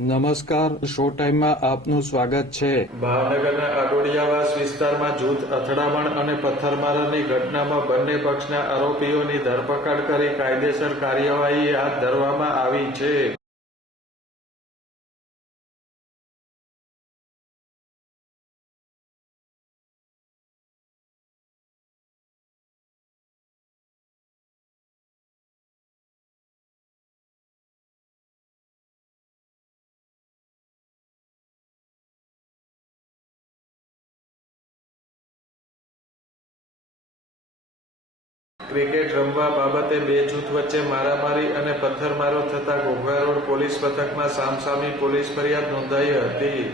નમસ્કાર, શો ટાઈમમાં આપનું સ્વાગત છે. ભાવનગરના અડોડિયાવાસ વિસ્તારમાં જૂથ અથડામણ અને પથ્થરમારાની ઘટનામાં બંને પક્ષના આરોપીઓની ધરપકડ કરી કાયદેસર કાર્યવાહી હાથ ધરવામાં આવી છે. ક્રિકેટ રમવા બાબતે બે જૂથ વચ્ચે મારામારી અને પથ્થરમારો થતા ઘોઘા રોડ પોલીસ મથકમાં સામસામી પોલીસ ફરિયાદ નોંધાઈ હતી.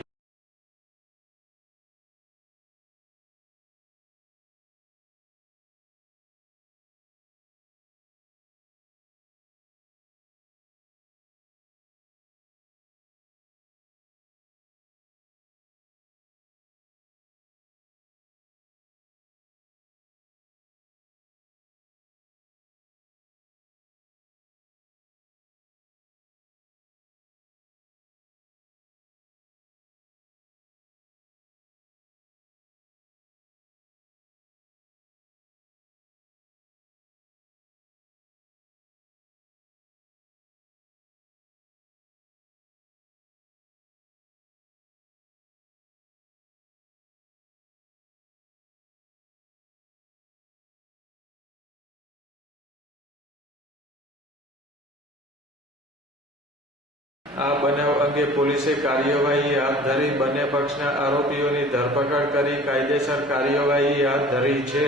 આ બનાવ અંગે પોલીસે કાર્યવાહી હાથ ધરી બંને પક્ષના આરોપીઓની ધરપકડ કરી કાયદેસર કાર્યવાહી હાથ ધરી છે.